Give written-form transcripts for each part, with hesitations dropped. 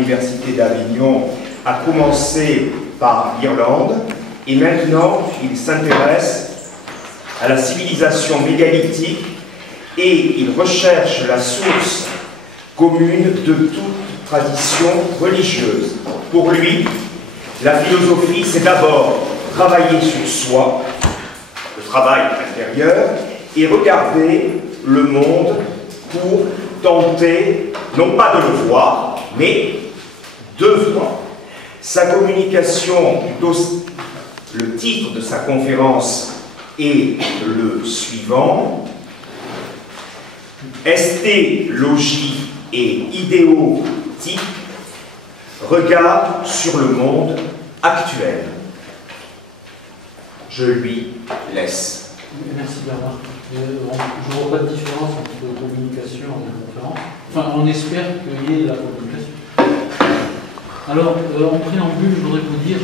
L'Université d'Avignon a commencé par l'Irlande et maintenant il s'intéresse à la civilisation mégalithique et il recherche la source commune de toute tradition religieuse. Pour lui, la philosophie, c'est d'abord travailler sur soi, le travail intérieur, et regarder le monde pour tenter, non pas de le voir, mais de voir. Sa communication, le titre de sa conférence est le suivant: Estéologie et idéotype, regard sur le monde actuel. Je lui laisse. Merci Bernard. Je ne vois pas de différence entre communication et conférence. Enfin, on espère qu'il y ait la communication. Alors, en préambule, je voudrais vous dire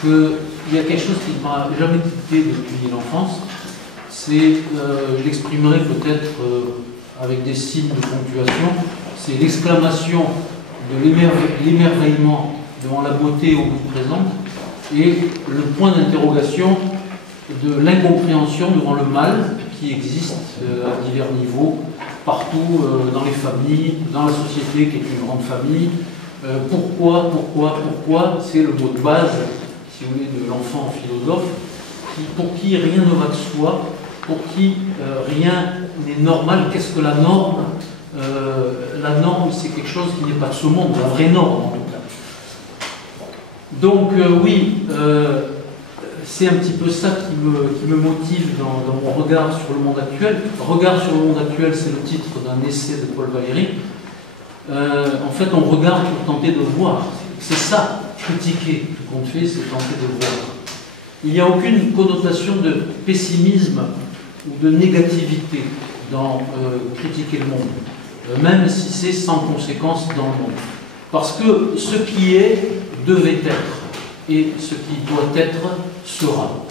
qu'il y a quelque chose qui ne m'a jamais quitté depuis l'enfance. C'est, je l'exprimerai peut-être avec des signes de ponctuation, c'est l'exclamation de l'émerveillement devant la beauté au bout présente et le point d'interrogation de l'incompréhension devant le mal qui existe à divers niveaux, partout dans les familles, dans la société qui est une grande famille. Pourquoi, c'est le mot de base, si vous voulez, de l'enfant philosophe, pour qui rien ne va de soi, pour qui rien n'est normal. Qu'est-ce que la norme? La norme, c'est quelque chose qui n'est pas de ce monde, la vraie norme en tout cas. Donc oui, c'est un petit peu ça qui me motive dans mon regard sur le monde actuel. Regard sur le monde actuel, c'est le titre d'un essai de Paul Valéry. En fait, on regarde pour tenter de voir. C'est ça, critiquer. Ce qu'on fait, c'est tenter de voir. Il n'y a aucune connotation de pessimisme ou de négativité dans critiquer le monde, même si c'est sans conséquence dans le monde. Parce que ce qui est devait être, et ce qui doit être sera.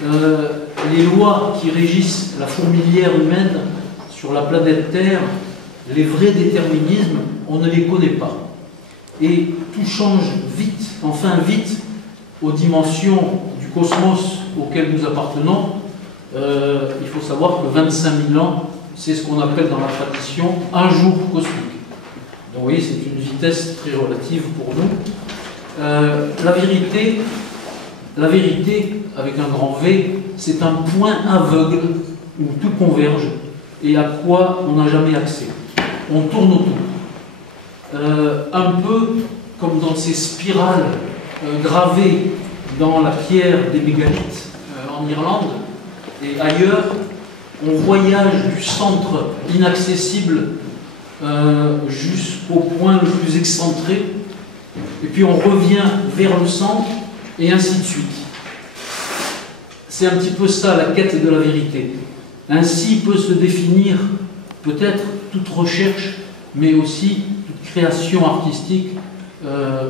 Les lois qui régissent la fourmilière humaine sur la planète Terre, les vrais déterminismes, on ne les connaît pas. Et tout change vite, enfin vite, aux dimensions du cosmos auquel nous appartenons. Il faut savoir que 25 000 ans, c'est ce qu'on appelle dans la tradition un jour cosmique. Donc vous voyez, c'est une vitesse très relative pour nous. La vérité, avec un grand V, c'est un point aveugle où tout converge et à quoi on n'a jamais accès. On tourne autour. Un peu comme dans ces spirales gravées dans la pierre des mégalithes en Irlande et ailleurs, on voyage du centre inaccessible jusqu'au point le plus excentré, et puis on revient vers le centre, et ainsi de suite. C'est un petit peu ça la quête de la vérité. Ainsi peut se définir peut-être toute recherche, mais aussi toute création artistique,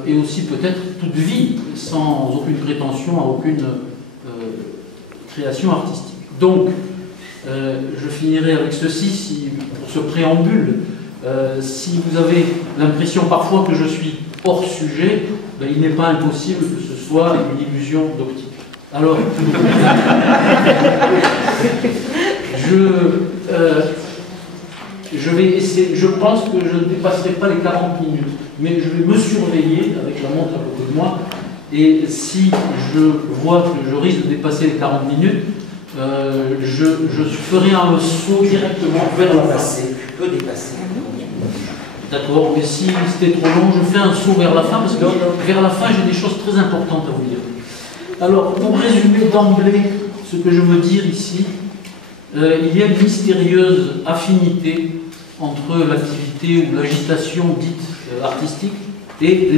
et aussi peut-être toute vie, sans aucune prétention à aucune création artistique. Donc, je finirai avec ceci, pour ce préambule. Si vous avez l'impression parfois que je suis hors sujet, ben, il n'est pas impossible que ce soit une illusion d'optique. Alors, je vais essayer, je pense que je ne dépasserai pas les 40 minutes, mais je vais me surveiller avec la montre à côté de moi, et si je vois que je risque de dépasser les 40 minutes, je ferai un saut directement vers la fin. Tu peux dépasser. D'accord, mais si c'était trop long, je fais un saut vers la fin, parce que vers la fin, j'ai des choses très importantes à vous dire. Alors, pour résumer d'emblée ce que je veux dire ici, il y a une mystérieuse affinité entre l'activité ou l'agitation dite artistique et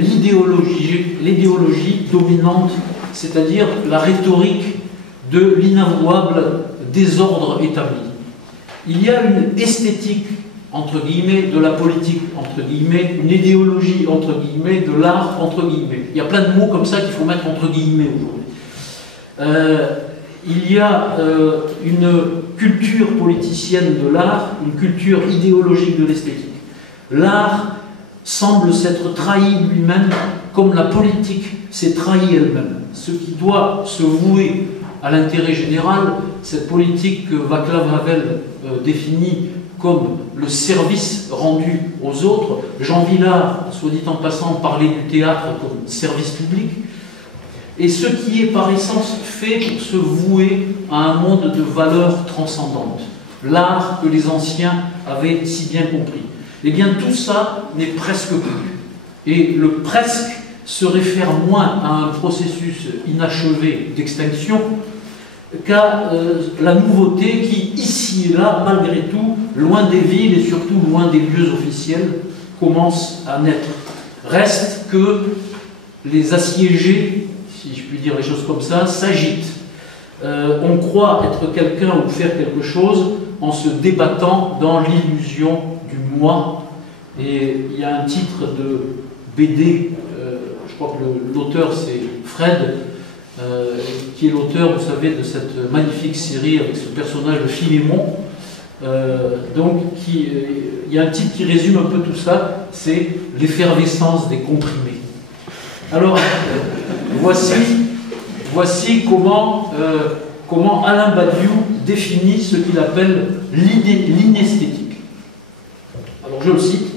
l'idéologie dominante, c'est-à-dire la rhétorique de l'inavouable désordre établi. Il y a une esthétique, entre guillemets, de la politique, entre guillemets, une idéologie, entre guillemets, de l'art, entre guillemets. Il y a plein de mots comme ça qu'il faut mettre entre guillemets aujourd'hui. Il y a une culture politicienne de l'art, une culture idéologique de l'esthétique. L'art, semble s'être trahi lui-même comme la politique s'est trahie elle-même. Ce qui doit se vouer à l'intérêt général, cette politique que Václav Havel définit comme le service rendu aux autres. Jean Vilar, soit dit en passant, parlait du théâtre comme service public. Et ce qui est par essence fait pour se vouer à un monde de valeurs transcendantes. L'art que les anciens avaient si bien compris. Eh bien, tout ça n'est presque plus. Et le presque se réfère moins à un processus inachevé d'extinction qu'à la nouveauté qui, ici et là, malgré tout, loin des villes et surtout loin des lieux officiels, commence à naître. Reste que les assiégés, si je puis dire les choses comme ça, s'agitent. On croit être quelqu'un ou faire quelque chose en se débattant dans l'illusion du moi. Et il y a un titre de BD, je crois que l'auteur c'est Fred, qui est l'auteur, vous savez, de cette magnifique série avec ce personnage de Philémon. Donc, il y a un titre qui résume un peu tout ça, c'est l'effervescence des comprimés. Alors, voici comment Alain Badiou définit ce qu'il appelle l'inesthétique. Alors, je le cite,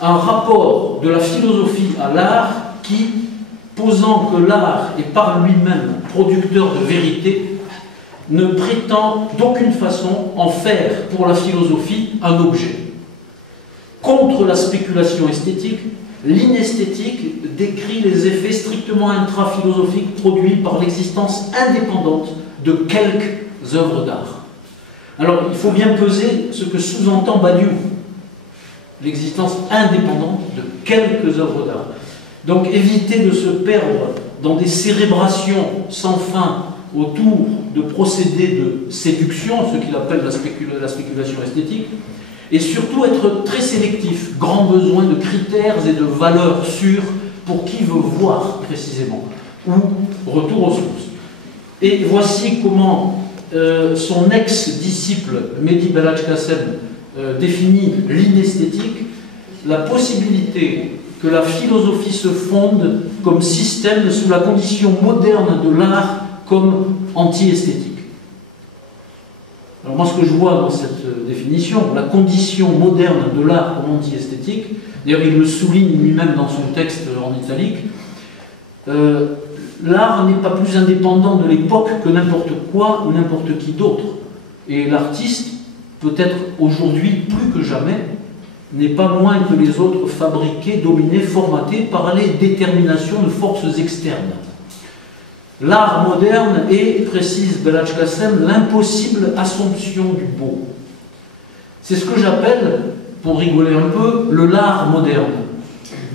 un rapport de la philosophie à l'art qui, posant que l'art est par lui-même producteur de vérité, ne prétend d'aucune façon en faire pour la philosophie un objet. Contre la spéculation esthétique, l'inesthétique décrit les effets strictement intra-philosophiques produits par l'existence indépendante de quelques œuvres d'art. Alors, il faut bien peser ce que sous-entend Badiou, l'existence indépendante de quelques œuvres d'art. Donc, éviter de se perdre dans des cérébrations sans fin autour de procédés de séduction, ce qu'il appelle la spéculation esthétique, et surtout être très sélectif, grand besoin de critères et de valeurs sûres pour qui veut voir précisément, ou retour aux sources. Et voici comment son ex-disciple Mehdi Belhadj-Kassem définit l'inesthétique, la possibilité que la philosophie se fonde comme système sous la condition moderne de l'art comme anti-esthétique. Alors moi, ce que je vois dans cette définition, la condition moderne de l'art comme anti-esthétique, d'ailleurs il le souligne lui-même dans son texte en italique, l'art n'est pas plus indépendant de l'époque que n'importe quoi ou n'importe qui d'autre. Et l'artiste, peut-être aujourd'hui plus que jamais, n'est pas moins que les autres fabriqué, dominé, formaté par les déterminations de forces externes. L'art moderne est, précise Belhadj-Kassem, l'impossible assomption du beau. C'est ce que j'appelle, pour rigoler un peu, le l'art moderne,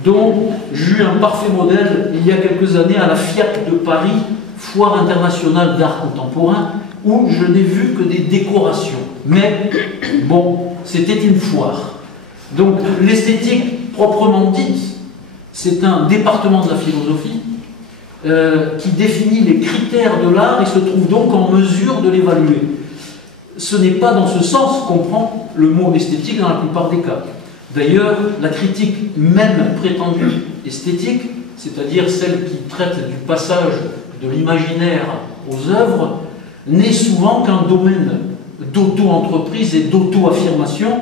dont j'eus un parfait modèle il y a quelques années à la FIAC de Paris, Foire internationale d'art contemporain, où je n'ai vu que des décorations. Mais, bon, c'était une foire. Donc, l'esthétique proprement dite, c'est un département de la philosophie qui définit les critères de l'art et se trouve donc en mesure de l'évaluer. Ce n'est pas dans ce sens qu'on prend le mot esthétique dans la plupart des cas. D'ailleurs, la critique même prétendue esthétique, c'est-à-dire celle qui traite du passage de l'imaginaire aux œuvres, n'est souvent qu'un domaine d'auto-entreprise et d'auto-affirmation,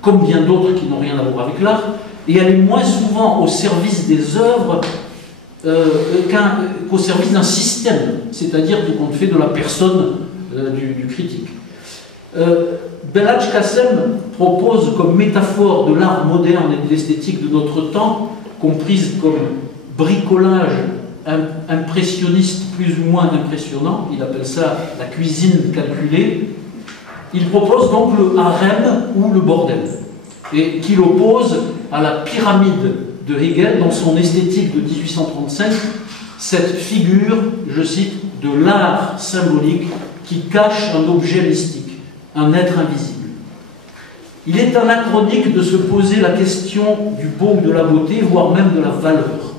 comme bien d'autres qui n'ont rien à voir avec l'art, et elle est moins souvent au service des œuvres qu'au service d'un système, c'est-à-dire tout compte fait de la personne du critique. Belhadj-Kassem propose comme métaphore de l'art moderne et de l'esthétique de notre temps, comprise comme bricolage impressionniste plus ou moins impressionnant, il appelle ça la cuisine calculée, il propose donc le harem ou le bordel, et qu'il oppose à la pyramide de Hegel dans son esthétique de 1835, cette figure, je cite, de l'art symbolique qui cache un objet mystique, un être invisible. Il est anachronique de se poser la question du beau ou de la beauté, voire même de la valeur.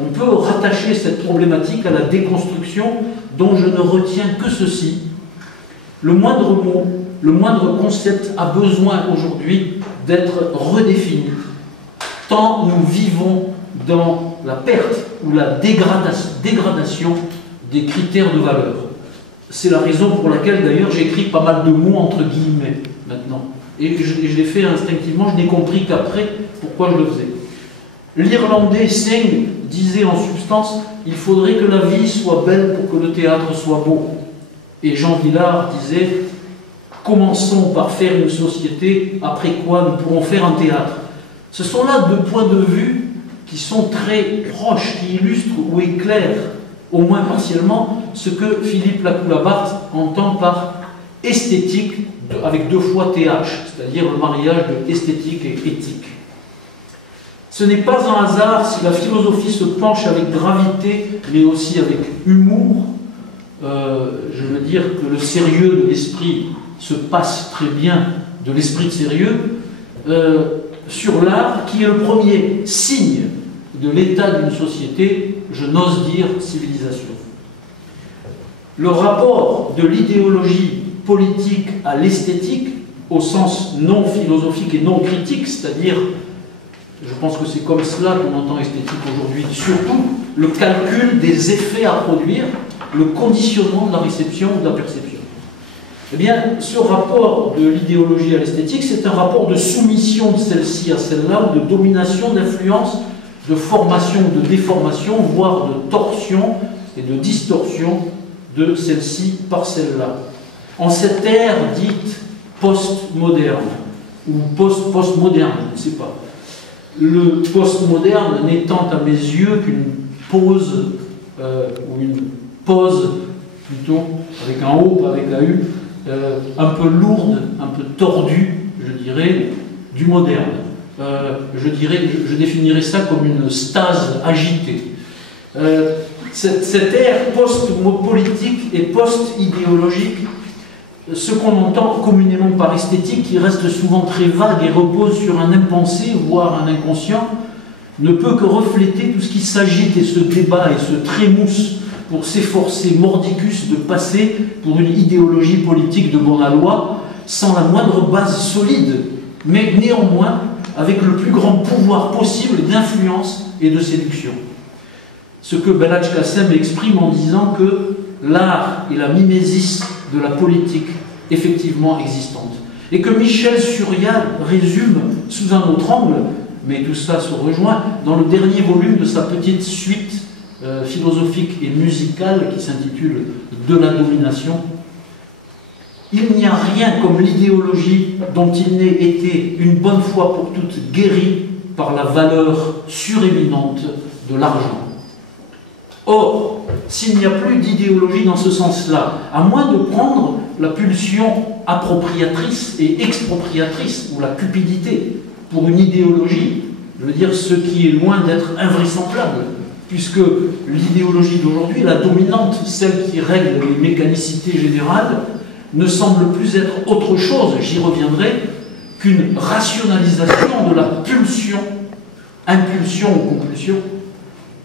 On peut rattacher cette problématique à la déconstruction dont je ne retiens que ceci. Le moindre mot, le moindre concept a besoin aujourd'hui d'être redéfini, tant nous vivons dans la perte ou la dégradation des critères de valeur. C'est la raison pour laquelle, d'ailleurs, j'écris pas mal de mots entre guillemets, maintenant. Et je l'ai fait instinctivement, je n'ai compris qu'après pourquoi je le faisais. L'Irlandais Synge disait en substance « Il faudrait que la vie soit belle pour que le théâtre soit beau ». Et Jean Vilar disait « Commençons par faire une société, après quoi nous pourrons faire un théâtre ». Ce sont là deux points de vue qui sont très proches, qui illustrent ou éclairent, au moins partiellement, ce que Philippe Lacoue-Labarthe entend par esthétique, avec deux fois TH, c'est-à-dire le mariage de esthétique et éthique. Ce n'est pas un hasard si la philosophie se penche avec gravité, mais aussi avec humour. Je veux dire que le sérieux de l'esprit se passe très bien de l'esprit de sérieux, sur l'art qui est le premier signe de l'état d'une société, je n'ose dire civilisation. Le rapport de l'idéologie politique à l'esthétique, au sens non philosophique et non critique, c'est-à-dire, je pense que c'est comme cela qu'on entend esthétique aujourd'hui, surtout le calcul des effets à produire, le conditionnement de la réception ou de la perception. Eh bien, ce rapport de l'idéologie à l'esthétique, c'est un rapport de soumission de celle-ci à celle-là, ou de domination, d'influence, de formation, de déformation, voire de torsion et de distorsion de celle-ci par celle-là. En cette ère dite post-moderne, ou post-postmoderne, je ne sais pas. Le post-moderne n'étant à mes yeux qu'une pause, ou une pause plutôt, avec un O, pas avec un U, un peu lourde, un peu tordue, je dirais, du moderne. Je définirais ça comme une stase agitée. Cette ère post-politique et post-idéologique, ce qu'on entend communément par esthétique, qui reste souvent très vague et repose sur un impensé, voire un inconscient, ne peut que refléter tout ce qui s'agite et se débat et se trémousse pour s'efforcer mordicus de passer pour une idéologie politique de bon aloi, sans la moindre base solide, mais néanmoins avec le plus grand pouvoir possible d'influence et de séduction. Ce que Belhadj Kassem exprime en disant que l'art est la mimésis de la politique effectivement existante. Et que Michel Suriat résume sous un autre angle, mais tout ça se rejoint, dans le dernier volume de sa petite suite philosophique et musicale qui s'intitule « De la domination ». Il n'y a rien comme l'idéologie dont il n'ait été une bonne fois pour toutes guéri par la valeur suréminente de l'argent. Or, s'il n'y a plus d'idéologie dans ce sens-là, à moins de prendre la pulsion appropriatrice et expropriatrice, ou la cupidité, pour une idéologie, je veux dire ce qui est loin d'être invraisemblable, puisque l'idéologie d'aujourd'hui, la dominante, celle qui règle les mécanicités générales, ne semble plus être autre chose, j'y reviendrai, qu'une rationalisation de la pulsion, impulsion ou compulsion,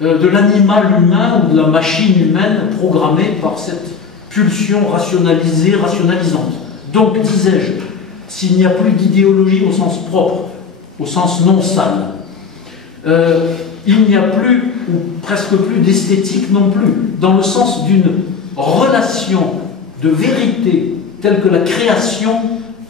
de l'animal humain ou de la machine humaine programmée par cette pulsion rationalisée, rationalisante. Donc, disais-je, s'il n'y a plus d'idéologie au sens propre, au sens non sale, il n'y a plus, ou presque plus, d'esthétique non plus, dans le sens d'une relation de vérité telle que la création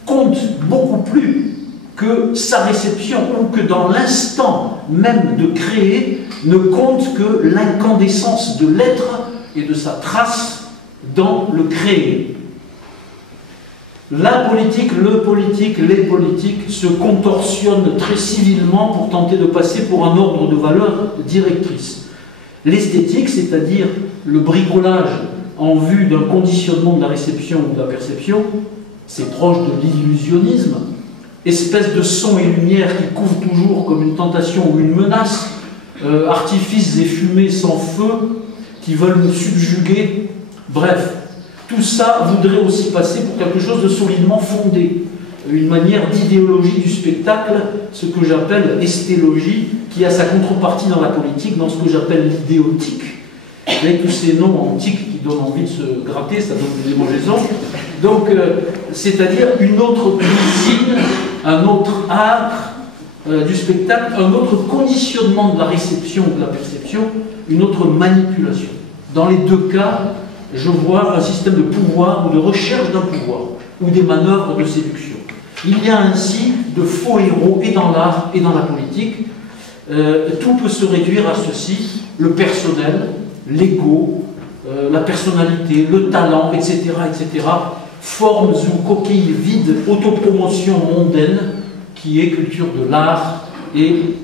compte beaucoup plus que sa réception, ou que dans l'instant même de créer ne compte que l'incandescence de l'être et de sa trace dans le créé. La politique, le politique, les politiques se contorsionnent très civilement pour tenter de passer pour un ordre de valeurs directrices. L'esthétique, c'est-à-dire le bricolage en vue d'un conditionnement de la réception ou de la perception, c'est proche de l'illusionnisme, espèce de son et lumière qui couvre toujours comme une tentation ou une menace, artifices et fumées sans feu qui veulent nous subjuguer. Bref, tout ça voudrait aussi passer pour quelque chose de solidement fondé, une manière d'idéologie du spectacle, ce que j'appelle estélogie, qui a sa contrepartie dans la politique, dans ce que j'appelle l'idéotique. Avec tous ces noms antiques qui donnent envie de se gratter, ça donne des démangeaisons. Donc, c'est-à-dire une autre cuisine, un autre art, du spectacle un autre conditionnement de la réception ou de la perception, une autre manipulation. Dans les deux cas, je vois un système de pouvoir ou de recherche d'un pouvoir, ou des manœuvres de séduction. Il y a ainsi de faux héros et dans l'art et dans la politique. Tout peut se réduire à ceci: le personnel, l'ego, la personnalité, le talent, etc., etc. Formes ou coquilles vides, autopromotion mondaine, qui est culture de l'art et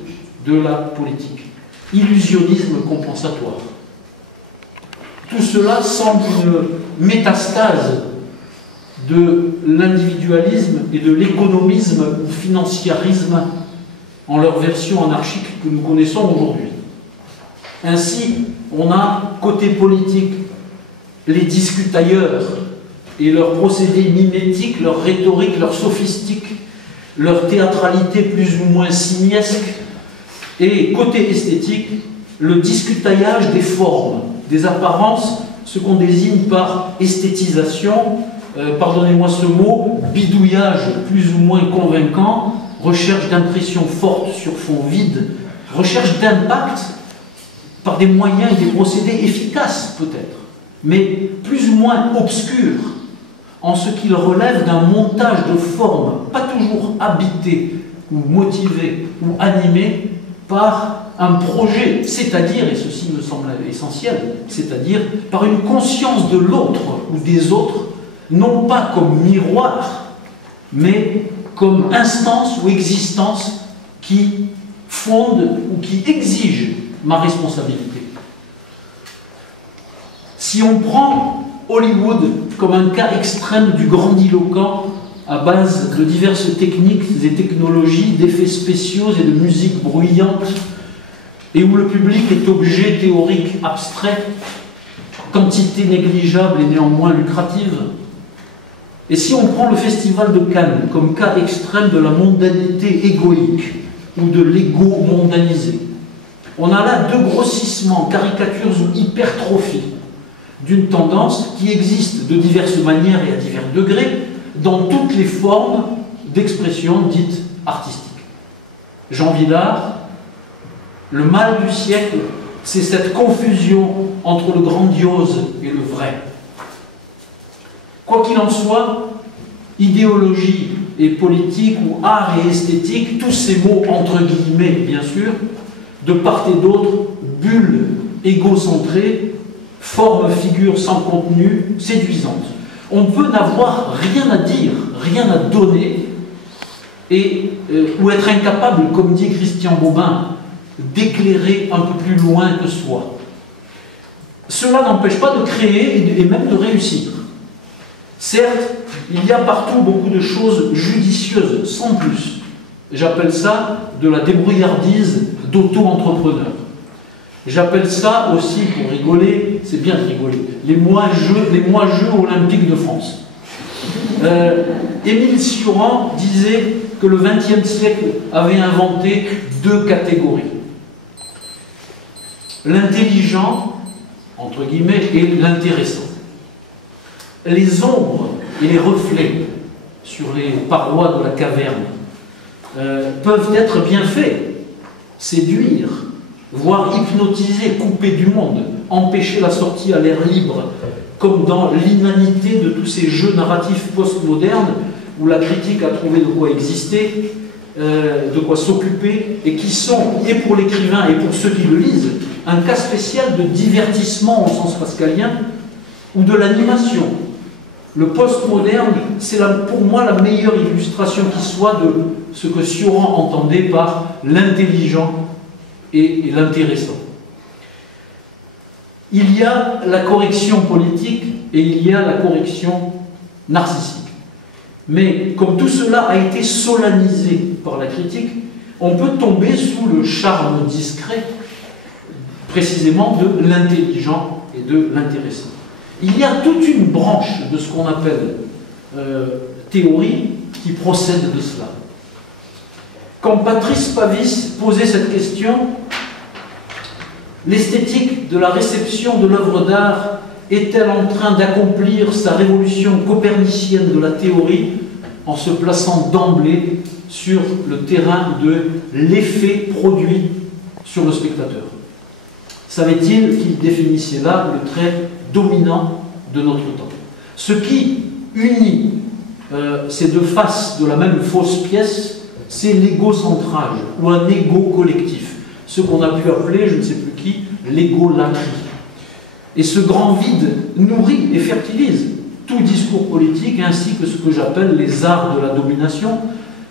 de la politique. Illusionnisme compensatoire. Tout cela semble une métastase de l'individualisme et de l'économisme ou financiarisme en leur version anarchique que nous connaissons aujourd'hui. Ainsi, on a, côté politique, les discutailleurs et leurs procédés mimétiques, leur rhétorique, leur sophistique, leur théâtralité plus ou moins simiesque, et côté esthétique, le discutaillage des formes, des apparences, ce qu'on désigne par esthétisation, pardonnez-moi ce mot, bidouillage plus ou moins convaincant, recherche d'impression forte sur fond vide, recherche d'impact par des moyens et des procédés efficaces peut-être, mais plus ou moins obscurs, en ce qu'il relève d'un montage de formes, pas toujours habité ou motivé ou animé par un projet, c'est-à-dire, et ceci me semble essentiel, c'est-à-dire par une conscience de l'autre ou des autres, non pas comme miroir, mais comme instance ou existence qui fonde ou qui exige ma responsabilité. Si on prend Hollywood comme un cas extrême du grandiloquent à base de diverses techniques et technologies, d'effets spéciaux et de musique bruyante, et où le public est objet théorique abstrait, quantité négligeable et néanmoins lucrative, et si on prend le Festival de Cannes comme cas extrême de la mondanité égoïque ou de l'ego mondanisé, on a là deux grossissements, caricatures ou hypertrophies d'une tendance qui existe de diverses manières et à divers degrés dans toutes les formes d'expression dites artistiques. Jean Vilar, le mal du siècle, c'est cette confusion entre le grandiose et le vrai. Quoi qu'il en soit, idéologie et politique ou art et esthétique, tous ces mots entre guillemets bien sûr, de part et d'autre, bulles égocentrées, forme figure sans contenu, séduisante. On peut n'avoir rien à dire, rien à donner, ou être incapable, comme dit Christian Bobin, d'éclairer un peu plus loin que soi. Cela n'empêche pas de créer et même de réussir. Certes, il y a partout beaucoup de choses judicieuses, sans plus. J'appelle ça de la débrouillardise d'auto-entrepreneur. J'appelle ça aussi, pour rigoler, c'est bien de rigoler, les mois-jeux olympiques de France. Émile Cioran disait que le XXe siècle avait inventé deux catégories. L'intelligent, entre guillemets, et l'intéressant. Les ombres et les reflets sur les parois de la caverne peuvent être bien faits, séduire, voire hypnotiser, couper du monde, empêcher la sortie à l'air libre, comme dans l'inanité de tous ces jeux narratifs postmodernes où la critique a trouvé de quoi exister, de quoi s'occuper, et qui sont, et pour l'écrivain et pour ceux qui le lisent, un cas spécial de divertissement au sens pascalien ou de l'animation. Le postmoderne, c'est pour moi la meilleure illustration qui soit de ce que Cioran entendait par l'intelligent et l'intéressant. Il y a la correction politique et il y a la correction narcissique. Mais comme tout cela a été solennisé par la critique, on peut tomber sous le charme discret, précisément de l'intelligent et de l'intéressant. Il y a toute une branche de ce qu'on appelle théorie qui procède de cela. Quand Patrice Pavis posait cette question, l'esthétique de la réception de l'œuvre d'art est-elle en train d'accomplir sa révolution copernicienne de la théorie en se plaçant d'emblée sur le terrain de l'effet produit sur le spectateur. Savait-il qu'il définissait là le trait dominant de notre temps? Ce qui unit ces deux faces de la même fausse pièce, c'est l'égocentrage ou un égo collectif, ce qu'on a pu appeler, je ne sais plus qui, l'égolatrie. Et ce grand vide nourrit et fertilise tout discours politique ainsi que ce que j'appelle les arts de la domination,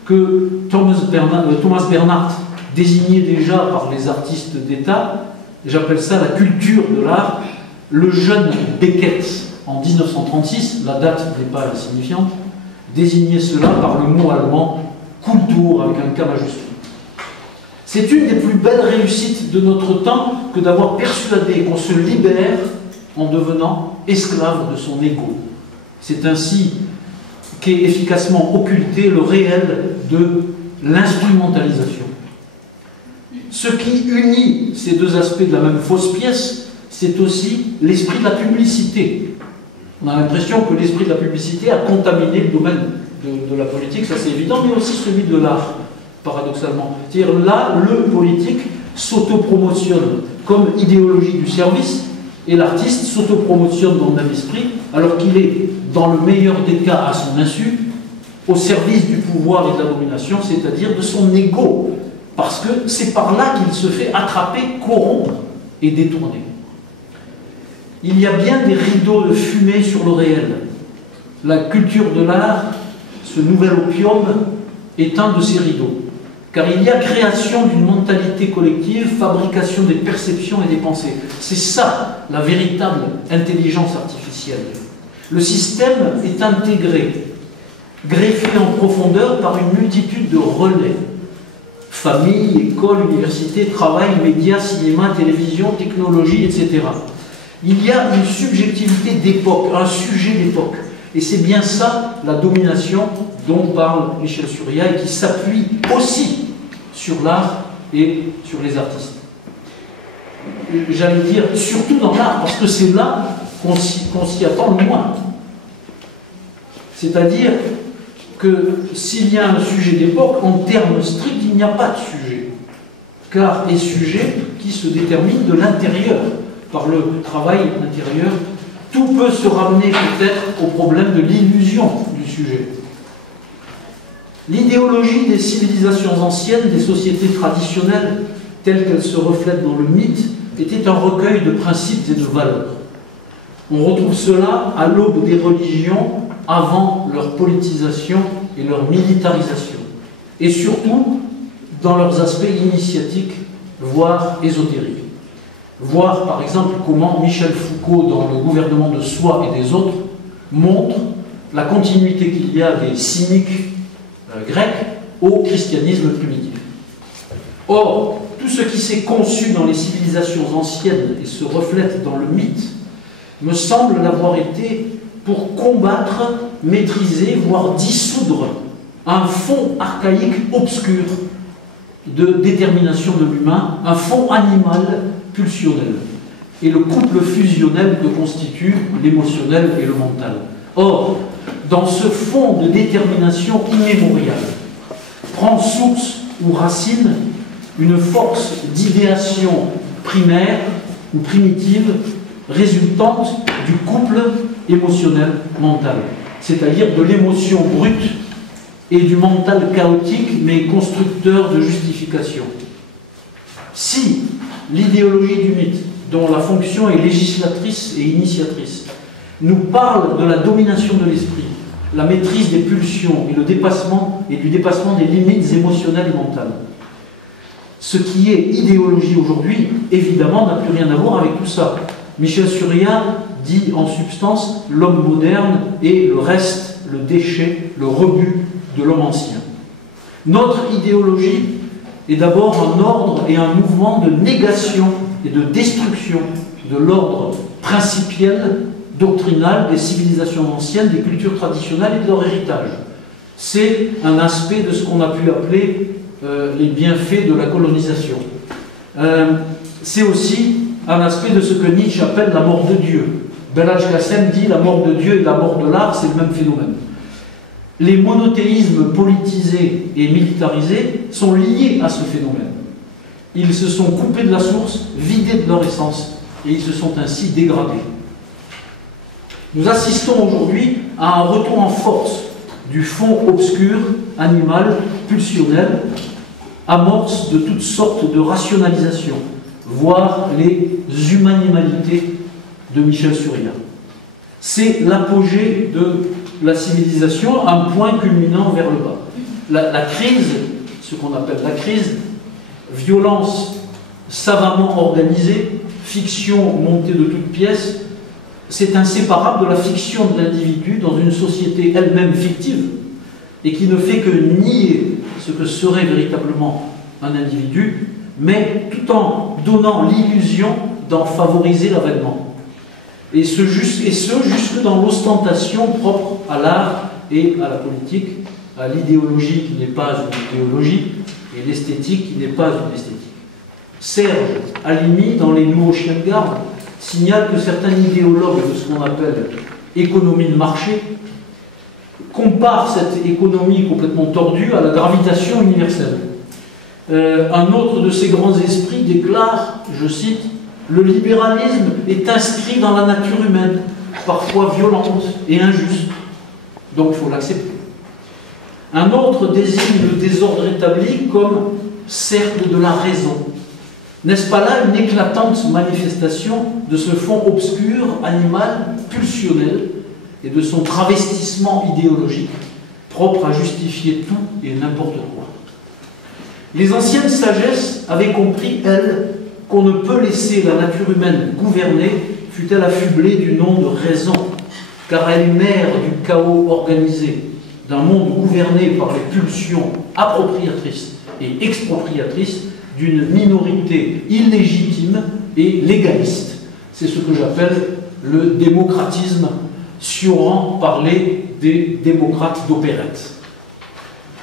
que Thomas Bernhardt désignait déjà par les artistes d'État. J'appelle ça la culture de l'art. Le jeune Beckett, en 1936, la date n'est pas insignifiante, désignait cela par le mot allemand Kultur avec un K majuscule. C'est une des plus belles réussites de notre temps que d'avoir persuadé qu'on se libère en devenant esclave de son ego. C'est ainsi qu'est efficacement occulté le réel de l'instrumentalisation. Ce qui unit ces deux aspects de la même fausse pièce, c'est aussi l'esprit de la publicité. On a l'impression que l'esprit de la publicité a contaminé le domaine de la politique, ça c'est évident, mais aussi celui de l'art, paradoxalement. C'est-à-dire là, le politique s'autopromotionne comme idéologie du service, et l'artiste s'autopromotionne dans le même esprit, alors qu'il est, dans le meilleur des cas à son insu, au service du pouvoir et de la domination, c'est-à-dire de son ego, parce que c'est par là qu'il se fait attraper, corrompre et détourner. Il y a bien des rideaux de fumée sur le réel. La culture de l'art, ce nouvel opium, est un de ces rideaux. Car il y a création d'une mentalité collective, fabrication des perceptions et des pensées. C'est ça, la véritable intelligence artificielle. Le système est intégré, greffé en profondeur par une multitude de relais. Famille, école, université, travail, médias, cinéma, télévision, technologie, etc. Il y a une subjectivité d'époque, un sujet d'époque. Et c'est bien ça, la domination dont parle Michel Surya et qui s'appuie aussi sur l'art et sur les artistes. J'allais dire surtout dans l'art, parce que c'est là qu'on s'y attend le moins. C'est-à-dire que s'il y a un sujet d'époque, en termes stricts, il n'y a pas de sujet. Car est sujet qui se détermine de l'intérieur, par le travail intérieur. Tout peut se ramener peut-être au problème de l'illusion du sujet. L'idéologie des civilisations anciennes, des sociétés traditionnelles, telles qu'elles se reflètent dans le mythe, était un recueil de principes et de valeurs. On retrouve cela à l'aube des religions, avant leur politisation et leur militarisation. Et surtout, dans leurs aspects initiatiques, voire ésotériques. Voir par exemple comment Michel Foucault, dans Le gouvernement de soi et des autres, montre la continuité qu'il y a des cyniques grecs au christianisme primitif. Or, tout ce qui s'est conçu dans les civilisations anciennes et se reflète dans le mythe me semble l'avoir été pour combattre, maîtriser, voire dissoudre un fond archaïque obscur de détermination de l'humain, un fond animal pulsionnel, et le couple fusionnel que constituent l'émotionnel et le mental. Or, dans ce fond de détermination immémoriale, prend source ou racine une force d'idéation primaire ou primitive résultante du couple émotionnel-mental, c'est-à-dire de l'émotion brute et du mental chaotique mais constructeur de justification. Si l'idéologie du mythe, dont la fonction est législatrice et initiatrice, nous parle de la domination de l'esprit, la maîtrise des pulsions et, du dépassement des limites émotionnelles et mentales, ce qui est idéologie aujourd'hui, évidemment, n'a plus rien à voir avec tout ça. Michel Surya dit en substance l'homme moderne et le reste, le déchet, le rebut de l'homme ancien. Notre idéologie est d'abord un ordre et un mouvement de négation et de destruction de l'ordre principiel, doctrinal des civilisations anciennes, des cultures traditionnelles et de leur héritage. C'est un aspect de ce qu'on a pu appeler les bienfaits de la colonisation. C'est aussi un aspect de ce que Nietzsche appelle la mort de Dieu. Belhaj Qassem dit la mort de Dieu et la mort de l'art, c'est le même phénomène. les monothéismes politisés et militarisés sont liés à ce phénomène. Ils se sont coupés de la source, vidés de leur essence, et ils se sont ainsi dégradés. Nous assistons aujourd'hui à un retour en force du fond obscur, animal, pulsionnel, amorce de toutes sortes de rationalisations, voire les humanimalités de Michel Surya. C'est l'apogée de la civilisation, un point culminant vers le bas. La crise, ce qu'on appelle la crise, violence savamment organisée, fiction montée de toutes pièces, c'est inséparable de la fiction de l'individu dans une société elle-même fictive et qui ne fait que nier ce que serait véritablement un individu, mais tout en donnant l'illusion d'en favoriser l'avènement. Et ce jusque dans l'ostentation propre à l'art et à la politique, à l'idéologie qui n'est pas une idéologie et l'esthétique qui n'est pas une esthétique. Serge Alimi, dans Les Nouveaux Chiens de garde, signale que certains idéologues de ce qu'on appelle économie de marché comparent cette économie complètement tordue à la gravitation universelle. Un autre de ces grands esprits déclare, je cite, « Le libéralisme est inscrit dans la nature humaine, parfois violente et injuste, donc il faut l'accepter. » Un autre désigne le désordre établi comme cercle de la raison. N'est-ce pas là une éclatante manifestation de ce fond obscur, animal, pulsionnel, et de son travestissement idéologique, propre à justifier tout et n'importe quoi? Les anciennes sagesses avaient compris, elles, qu'on ne peut laisser la nature humaine gouverner, fût-elle affublée du nom de raison, car elle est mère du chaos organisé, d'un monde gouverné par les pulsions appropriatrices et expropriatrices d'une minorité illégitime et légaliste. C'est ce que j'appelle le démocratisme. Sioran parlait des démocrates d'opérette.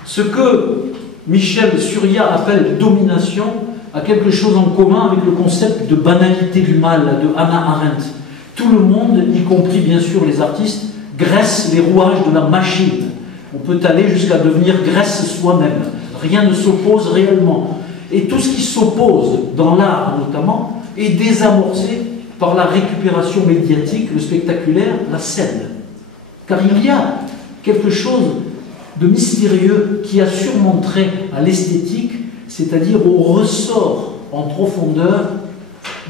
Ce que Michel Surya appelle domination a quelque chose en commun avec le concept de banalité du mal de Hannah Arendt. Tout le monde, y compris bien sûr les artistes, graisse les rouages de la machine. On peut aller jusqu'à devenir graisse soi-même. Rien ne s'oppose réellement. Et tout ce qui s'oppose, dans l'art notamment, est désamorcé par la récupération médiatique, le spectaculaire, la scène. Car il y a quelque chose de mystérieux qui a sûrement trait à l'esthétique, c'est-à-dire au ressort en profondeur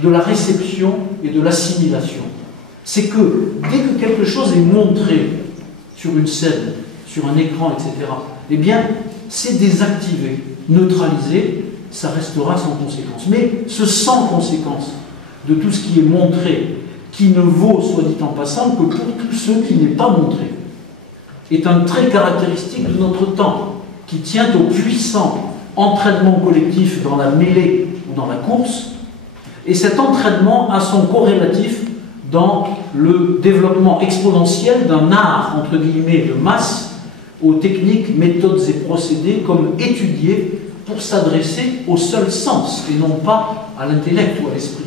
de la réception et de l'assimilation. C'est que dès que quelque chose est montré sur une scène, sur un écran, etc., eh bien, c'est désactivé, neutralisé, ça restera sans conséquence. Mais ce sans conséquence de tout ce qui est montré, qui ne vaut, soit dit en passant, que pour tout ce qui n'est pas montré, est un trait caractéristique de notre temps, qui tient au puissant entraînement collectif dans la mêlée ou dans la course, et cet entraînement a son corrélatif dans le développement exponentiel d'un art, entre guillemets, de masse, aux techniques, méthodes et procédés comme étudiés pour s'adresser au seul sens, et non pas à l'intellect ou à l'esprit.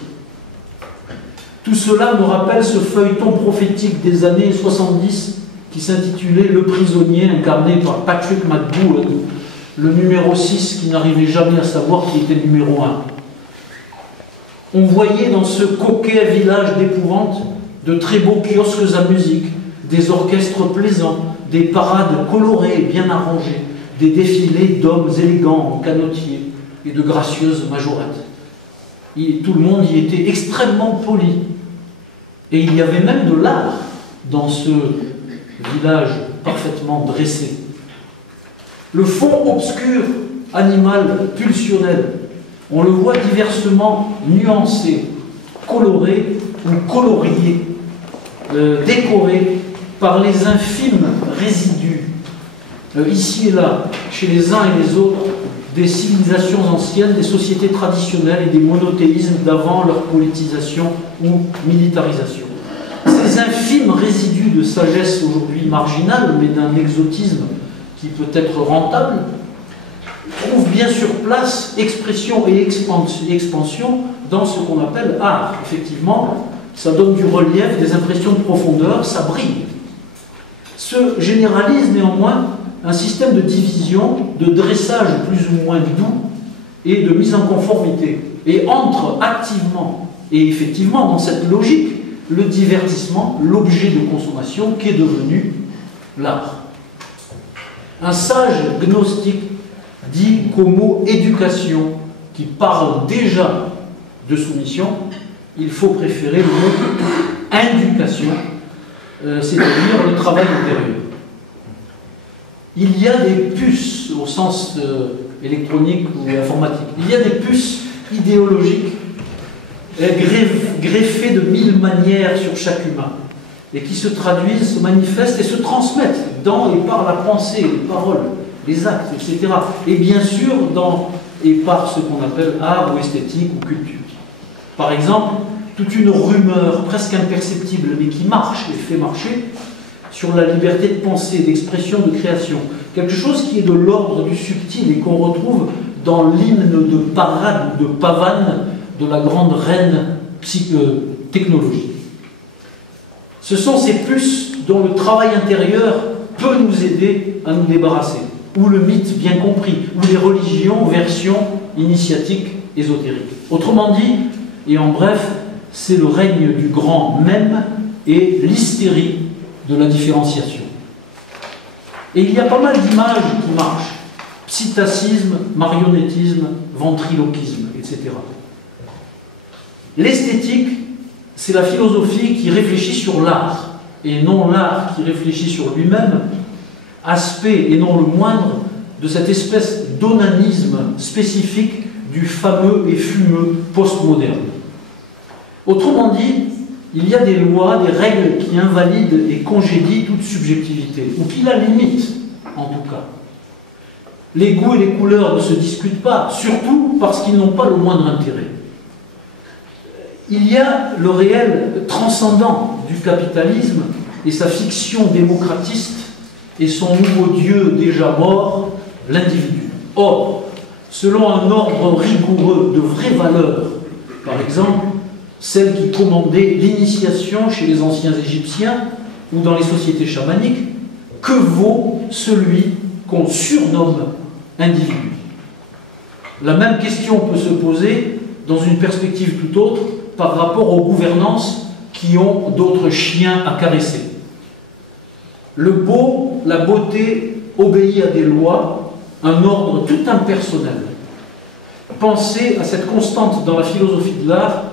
Tout cela me rappelle ce feuilleton prophétique des années 70 qui s'intitulait « Le prisonnier », incarné par Patrick McGowan, le numéro 6 qui n'arrivait jamais à savoir qui était numéro 1. On voyait dans ce coquet village d'épouvante de très beaux kiosques à musique, des orchestres plaisants, des parades colorées et bien arrangées, des défilés d'hommes élégants en canotier et de gracieuses majorettes. Tout le monde y était extrêmement poli. Et il y avait même de l'art dans ce village parfaitement dressé. Le fond obscur, animal, pulsionnel, on le voit diversement nuancé, coloré ou colorié, décoré par les infimes résidus, ici et là, chez les uns et les autres, des civilisations anciennes, des sociétés traditionnelles et des monothéismes d'avant leur politisation ou militarisation. Ces infimes résidus de sagesse aujourd'hui marginale, mais d'un exotisme qui peut être rentable, trouvent bien sur place expression et expansion dans ce qu'on appelle art. Effectivement, ça donne du relief, des impressions de profondeur, ça brille. se généralise néanmoins un système de division, de dressage plus ou moins doux et de mise en conformité. Et entre activement et effectivement dans cette logique le divertissement, l'objet de consommation qui est devenu l'art. Un sage gnostique dit qu'au mot éducation, qui parle déjà de soumission, il faut préférer le mot inducation, c'est-à-dire le travail intérieur. Il y a des puces, au sens électronique ou informatique, il y a des puces idéologiques greffées de 1000 manières sur chaque humain, et qui se traduisent, se manifestent et se transmettent dans et par la pensée, les paroles, les actes, etc. Et bien sûr dans et par ce qu'on appelle art ou esthétique ou culture. Par exemple, toute une rumeur presque imperceptible, mais qui marche et fait marcher, sur la liberté de pensée, d'expression, de création. Quelque chose qui est de l'ordre du subtil et qu'on retrouve dans l'hymne de parade, de pavane, de la grande reine technologique. Ce sont ces puces dont le travail intérieur peut nous aider à nous débarrasser, ou le mythe bien compris, ou les religions, versions initiatiques, ésotériques. Autrement dit, et en bref, c'est le règne du grand même et l'hystérie de la différenciation. Et il y a pas mal d'images qui marchent. Psittacisme, marionnettisme, ventriloquisme, etc. L'esthétique, c'est la philosophie qui réfléchit sur l'art, et non l'art qui réfléchit sur lui-même, aspect, et non le moindre, de cette espèce d'onanisme spécifique du fameux et fumeux postmoderne. Autrement dit, il y a des lois, des règles qui invalident et congédient toute subjectivité, ou qui la limitent, en tout cas. Les goûts et les couleurs ne se discutent pas, surtout parce qu'ils n'ont pas le moindre intérêt. Il y a le réel transcendant du capitalisme et sa fiction démocratiste et son nouveau dieu déjà mort, l'individu. Or, selon un ordre rigoureux de vraies valeurs, par exemple, celle qui commandait l'initiation chez les anciens Égyptiens ou dans les sociétés chamaniques, que vaut celui qu'on surnomme individu? La même question peut se poser dans une perspective tout autre par rapport aux gouvernances qui ont d'autres chiens à caresser. Le beau, la beauté obéit à des lois, un ordre tout impersonnel. Pensez à cette constante dans la philosophie de l'art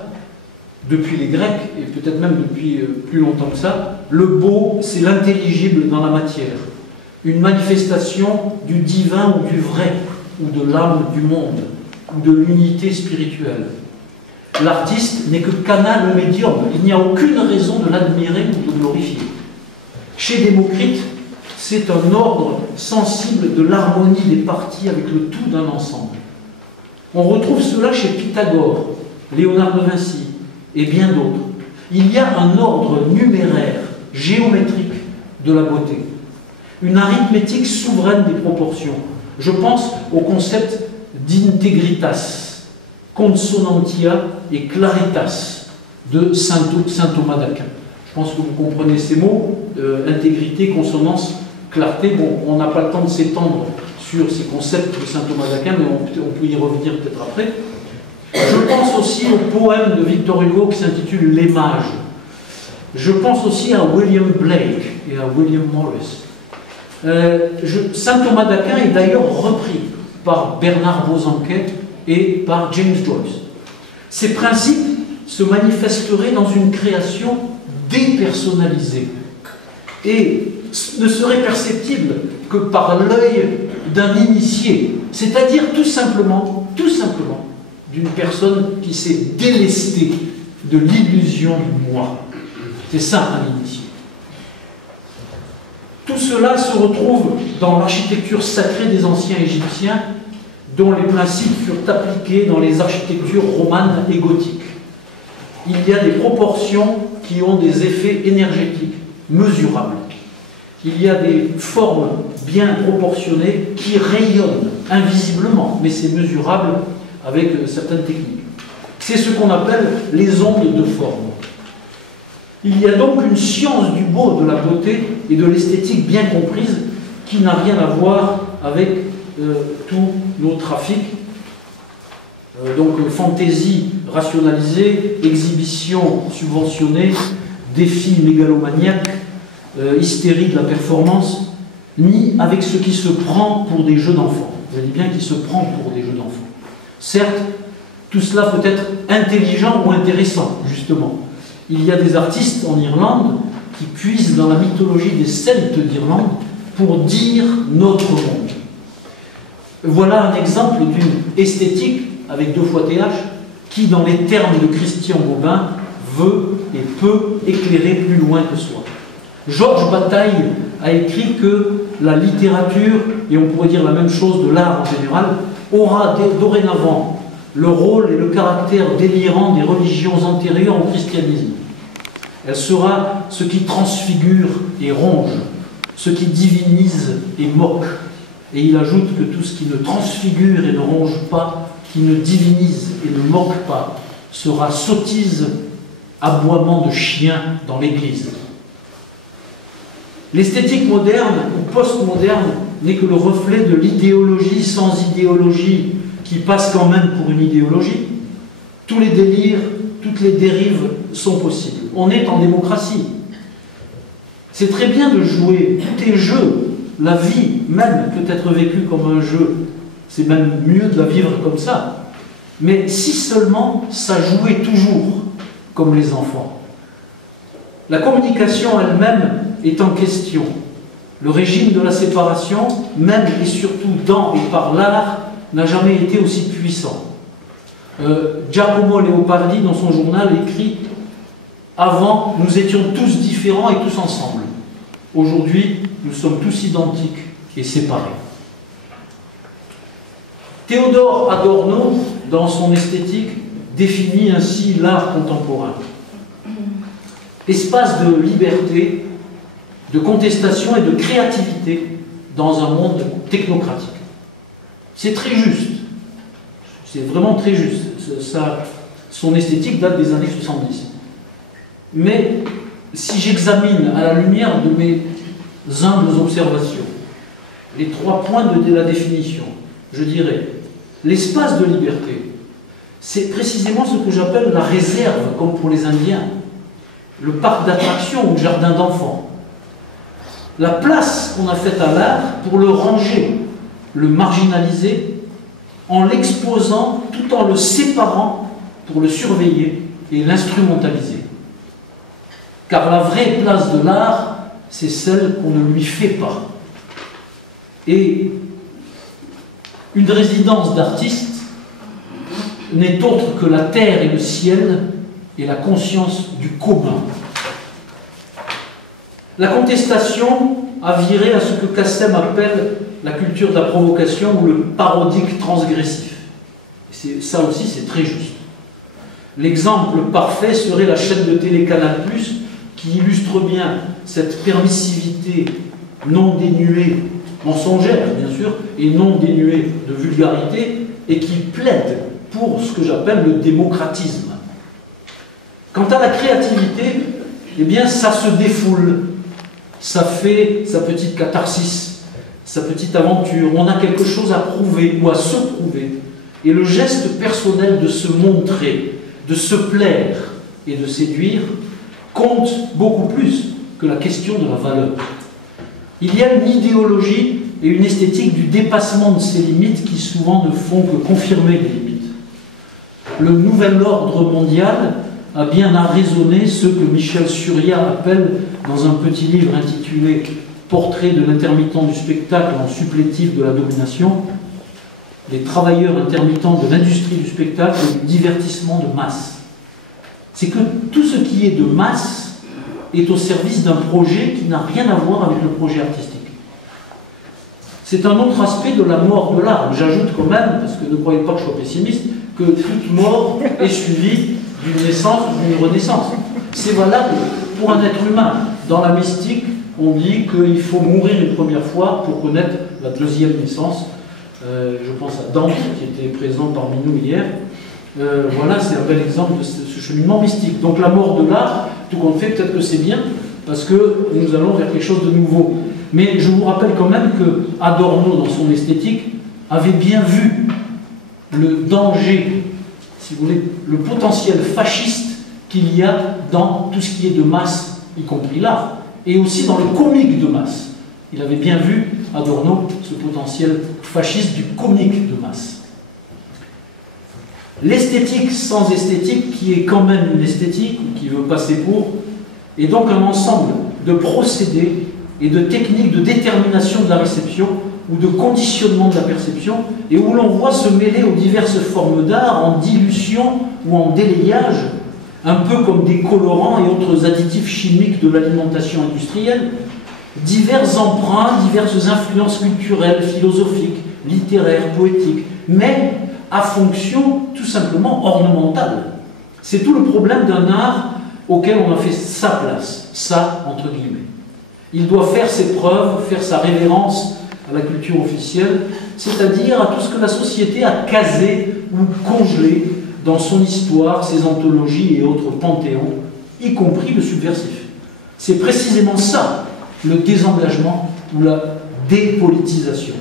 depuis les Grecs, et peut-être même depuis plus longtemps que ça. Le beau, c'est l'intelligible dans la matière, une manifestation du divin ou du vrai, ou de l'âme du monde, ou de l'unité spirituelle. L'artiste n'est que canal médium, il n'y a aucune raison de l'admirer ou de glorifier. Chez Démocrite, c'est un ordre sensible de l'harmonie des parties avec le tout d'un ensemble. On retrouve cela chez Pythagore, Léonard de Vinci et bien d'autres. Il y a un ordre numéraire, géométrique de la beauté, une arithmétique souveraine des proportions. Je pense au concept d'integritas, consonantia et claritas de saint Thomas d'Aquin. Je pense que vous comprenez ces mots, intégrité, consonance, clarté. Bon, on n'a pas le temps de s'étendre sur ces concepts de saint Thomas d'Aquin, mais on peut y revenir peut-être après. Je pense aussi au poème de Victor Hugo qui s'intitule Les Mages. Je pense aussi à William Blake et à William Morris. Saint Thomas d'Aquin est d'ailleurs repris par Bernard Bosanquet et par James Joyce. Ces principes se manifesteraient dans une création dépersonnalisée et ne seraient perceptibles que par l'œil d'un initié, c'est-à-dire tout simplement, d'une personne qui s'est délestée de l'illusion du moi. C'est ça un initié. Tout cela se retrouve dans l'architecture sacrée des anciens Égyptiens, dont les principes furent appliqués dans les architectures romanes et gothiques. Il y a des proportions qui ont des effets énergétiques mesurables. Il y a des formes bien proportionnées qui rayonnent invisiblement, mais c'est mesurable avec certaines techniques. C'est ce qu'on appelle les ondes de forme. Il y a donc une science du beau, de la beauté et de l'esthétique bien comprise qui n'a rien à voir avec tous nos trafics. Donc fantaisie rationalisée, exhibition subventionnée, défi mégalomaniaque, hystérie de la performance, ni avec ce qui se prend pour des jeux d'enfants. Je dis bien qui se prend pour des jeux d'enfants. Certes, tout cela peut être intelligent ou intéressant, justement. Il y a des artistes en Irlande qui puisent dans la mythologie des Celtes d'Irlande pour dire notre monde. Voilà un exemple d'une esthétique, avec 2 fois TH, qui, dans les termes de Christian Bobin, veut et peut éclairer plus loin que soi. Georges Bataille a écrit que la littérature, et on pourrait dire la même chose de l'art en général, aura dorénavant le rôle et le caractère délirant des religions antérieures au christianisme. Elle sera ce qui transfigure et ronge, ce qui divinise et moque. Et il ajoute que tout ce qui ne transfigure et ne ronge pas, qui ne divinise et ne moque pas, sera sottise, aboiement de chien dans l'Église. L'esthétique moderne ou postmoderne n'est que le reflet de l'idéologie sans idéologie qui passe quand même pour une idéologie. Tous les délires, toutes les dérives sont possibles. On est en démocratie. C'est très bien de jouer. Tout est jeu. La vie même peut être vécue comme un jeu. C'est même mieux de la vivre comme ça. Mais si seulement ça jouait toujours comme les enfants. La communication elle-même est en question. Le régime de la séparation, même et surtout dans et par l'art, n'a jamais été aussi puissant. Giacomo Leopardi, dans son journal, écrit « Avant, nous étions tous différents et tous ensemble. Aujourd'hui, nous sommes tous identiques et séparés. » Théodore Adorno, dans son esthétique, définit ainsi l'art contemporain. Espace de liberté, de contestation et de créativité dans un monde technocratique. C'est très juste. C'est vraiment très juste. Son esthétique date des années 70. Mais si j'examine à la lumière de mes humbles observations les 3 points de la définition, je dirais l'espace de liberté, c'est précisément ce que j'appelle la réserve, comme pour les Indiens, le parc d'attractions ou le jardin d'enfants. La place qu'on a faite à l'art pour le ranger, le marginaliser, en l'exposant tout en le séparant pour le surveiller et l'instrumentaliser. Car la vraie place de l'art, c'est celle qu'on ne lui fait pas. Et une résidence d'artiste n'est autre que la terre et le ciel et la conscience du commun. La contestation a viré à ce que Cassem appelle la culture de la provocation ou le parodique transgressif. Et ça aussi, c'est très juste. L'exemple parfait serait la chaîne de télé Canal+, qui illustre bien cette permissivité non dénuée, mensongère bien sûr, et non dénuée de vulgarité, et qui plaide pour ce que j'appelle le démocratisme. Quant à la créativité, eh bien ça se défoule, ça fait sa petite catharsis, sa petite aventure, on a quelque chose à prouver ou à se prouver. Et le geste personnel de se montrer, de se plaire et de séduire compte beaucoup plus que la question de la valeur. Il y a une idéologie et une esthétique du dépassement de ces limites qui souvent ne font que confirmer les limites. Le nouvel ordre mondial a bien à raisonner ce que Michel Surya appelle dans un petit livre intitulé « Portrait de l'intermittent du spectacle en supplétif de la domination », les travailleurs intermittents de l'industrie du spectacle et du divertissement de masse. C'est que tout ce qui est de masse est au service d'un projet qui n'a rien à voir avec le projet artistique. C'est un autre aspect de la mort de l'art. J'ajoute quand même, parce que ne croyez pas que je sois pessimiste, que toute mort est suivie d'une naissance ou d'une renaissance. C'est valable pour un être humain. Dans la mystique, on dit qu'il faut mourir une première fois pour connaître la deuxième naissance. Je pense à Dante, qui était présent parmi nous hier. Voilà, c'est un bel exemple de ce cheminement mystique. Donc la mort de l'art tout compte fait, peut-être que c'est bien, parce que nous allons vers quelque chose de nouveau. Mais je vous rappelle quand même que Adorno, dans son esthétique, avait bien vu le danger, si vous voulez, le potentiel fasciste qu'il y a dans tout ce qui est de masse, y compris l'art, et aussi dans le comique de masse. Il avait bien vu, Adorno, ce potentiel fasciste du comique de masse. L'esthétique sans esthétique, qui est quand même une esthétique, qui veut passer pour, est donc un ensemble de procédés et de techniques de détermination de la réception ou de conditionnement de la perception, et où l'on voit se mêler aux diverses formes d'art en dilution ou en délayage, un peu comme des colorants et autres additifs chimiques de l'alimentation industrielle, divers emprunts, diverses influences culturelles, philosophiques, littéraires, poétiques, mais à fonction tout simplement ornementale. C'est tout le problème d'un art auquel on a fait sa place, ça entre guillemets. Il doit faire ses preuves, faire sa révérence à la culture officielle, c'est-à-dire à tout ce que la société a casé ou congelé dans son histoire, ses anthologies et autres panthéons, y compris le subversif. C'est précisément ça, le désengagement ou la dépolitisation.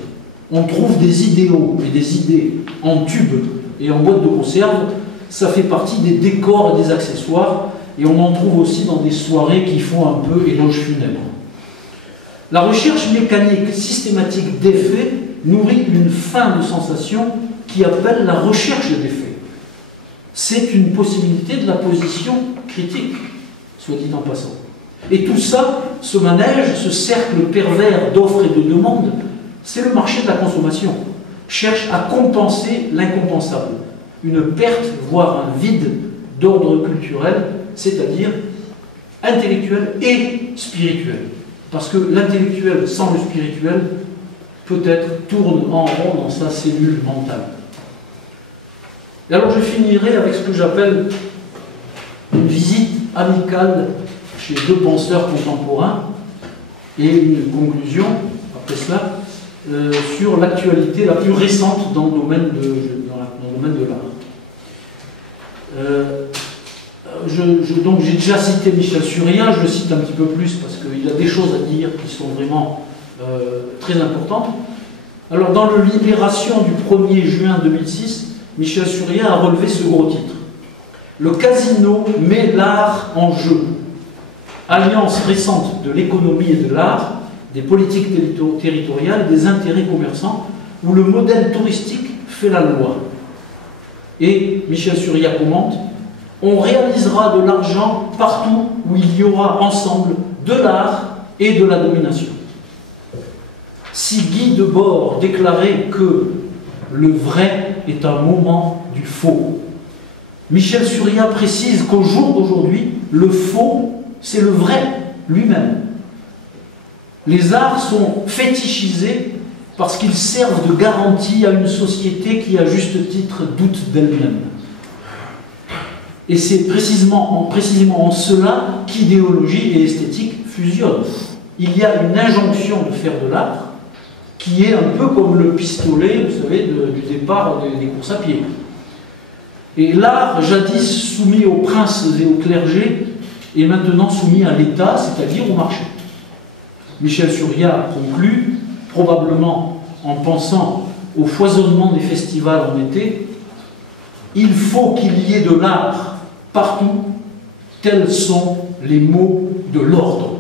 On trouve des idéaux et des idées en tubes et en boîtes de conserve, ça fait partie des décors et des accessoires, et on en trouve aussi dans des soirées qui font un peu éloge funèbre. La recherche mécanique systématique d'effets nourrit une fin de sensation qui appelle la recherche d'effets. C'est une possibilité de la position critique, soit dit en passant. Et tout ça, ce manège, ce cercle pervers d'offres et de demandes, c'est le marché de la consommation. Cherche à compenser l'incompensable. Une perte, voire un vide d'ordre culturel, c'est-à-dire intellectuel et spirituel. Parce que l'intellectuel sans le spirituel, peut-être, tourne en rond dans sa cellule mentale. Et alors je finirai avec ce que j'appelle une visite amicale chez deux penseurs contemporains et une conclusion, après cela, sur l'actualité la plus récente dans le domaine de l'art. Donc j'ai déjà cité Michel Surya, je le cite un petit peu plus parce qu'il a des choses à dire qui sont vraiment très importantes. Alors dans le Libération du 1er juin 2006, Michel Surya a relevé ce gros titre. Le casino met l'art en jeu. Alliance récente de l'économie et de l'art, des politiques territoriales et des intérêts commerçants, où le modèle touristique fait la loi. Et Michel Surya commente: on réalisera de l'argent partout où il y aura ensemble de l'art et de la domination. Si Guy Debord déclarait que le vrai est un moment du faux, Michel Surya précise qu'au jour d'aujourd'hui, le faux, c'est le vrai lui-même. Les arts sont fétichisés parce qu'ils servent de garantie à une société qui, à juste titre, doute d'elle-même. Et c'est précisément en cela qu'idéologie et esthétique fusionnent. Il y a une injonction de faire de l'art qui est un peu comme le pistolet, vous savez, du départ des courses à pied. Et l'art, jadis soumis aux princes et au clergé, est maintenant soumis à l'État, c'est-à-dire au marché. Michel Surya conclut, probablement en pensant au foisonnement des festivals en été: il faut qu'il y ait de l'art partout, tels sont les mots de l'ordre.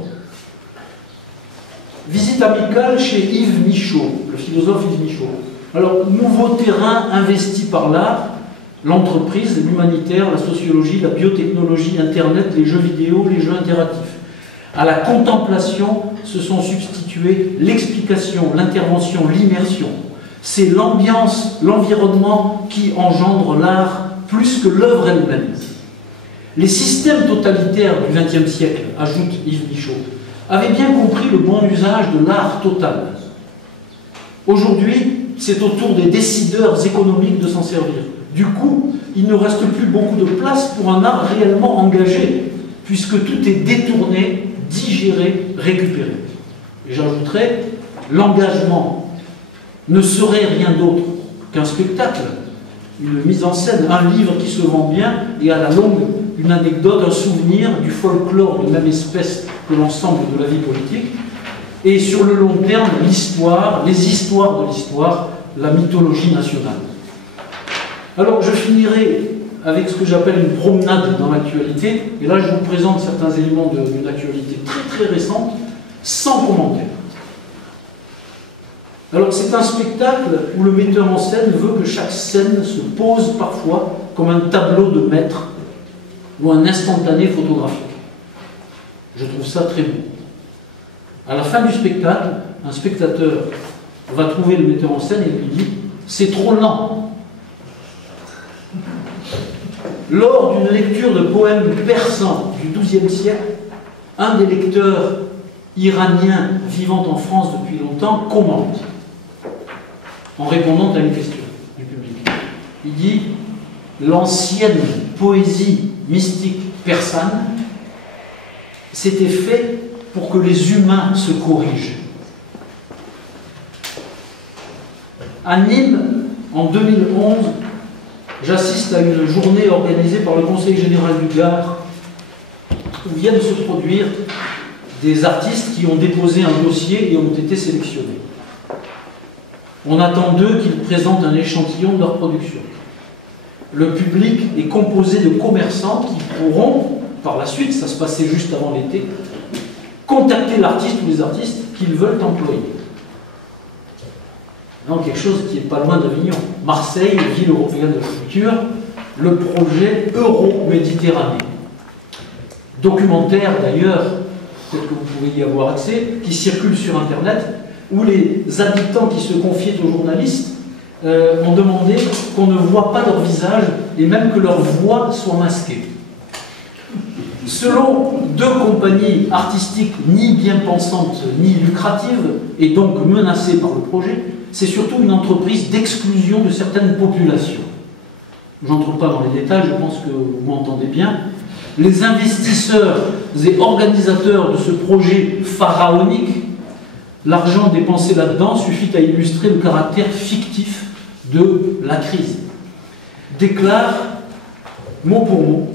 Visite amicale chez Yves Michaud, le philosophe Yves Michaud. Alors, nouveau terrain investi par l'art, l'entreprise, l'humanitaire, la sociologie, la biotechnologie, Internet, les jeux vidéo, les jeux interactifs. À la contemplation se sont substitués l'explication, l'intervention, l'immersion. C'est l'ambiance, l'environnement qui engendre l'art plus que l'œuvre elle-même. Les systèmes totalitaires du XXe siècle, ajoute Yves Michaud, avaient bien compris le bon usage de l'art total. Aujourd'hui, c'est au tour des décideurs économiques de s'en servir. Du coup, il ne reste plus beaucoup de place pour un art réellement engagé, puisque tout est détourné, digéré, récupéré. Et j'ajouterais, l'engagement ne serait rien d'autre qu'un spectacle, une mise en scène, un livre qui se vend bien et à la longue une anecdote, un souvenir du folklore de même espèce que l'ensemble de la vie politique, et sur le long terme, l'histoire, les histoires de l'histoire, la mythologie nationale. Alors je finirai avec ce que j'appelle une promenade dans l'actualité, et là je vous présente certains éléments d'une actualité très très récente, sans commentaire. Alors c'est un spectacle où le metteur en scène veut que chaque scène se pose parfois comme un tableau de maître ou un instantané photographique. Je trouve ça très beau. À la fin du spectacle, un spectateur va trouver le metteur en scène et lui dit « c'est trop lent ». Lors d'une lecture de poèmes persans du XIIe siècle, un des lecteurs iraniens vivant en France depuis longtemps commente en répondant à une question du public. Il dit « l'ancienne poésie mystique persane s'était fait pour que les humains se corrigent. » À Nîmes, en 2011, j'assiste à une journée organisée par le Conseil général du Gard où viennent se produire des artistes qui ont déposé un dossier et ont été sélectionnés. On attend d'eux qu'ils présentent un échantillon de leur production. Le public est composé de commerçants qui pourront, par la suite, ça se passait juste avant l'été, contacter l'artiste ou les artistes qu'ils veulent employer. Donc quelque chose qui n'est pas loin d'Avignon. Marseille, ville européenne de la culture, le projet Euro-Méditerranée. Documentaire d'ailleurs, peut-être que vous pouvez y avoir accès, qui circule sur Internet, où les habitants qui se confiaient aux journalistes ont demandé qu'on ne voit pas leur visage et même que leur voix soit masquée. Selon deux compagnies artistiques ni bien pensantes ni lucratives et donc menacées par le projet, c'est surtout une entreprise d'exclusion de certaines populations. Je n'entre pas dans les détails, je pense que vous m'entendez bien. Les investisseurs et organisateurs de ce projet pharaonique, l'argent dépensé là-dedans suffit à illustrer le caractère fictif de la crise. Déclare, mot pour mot,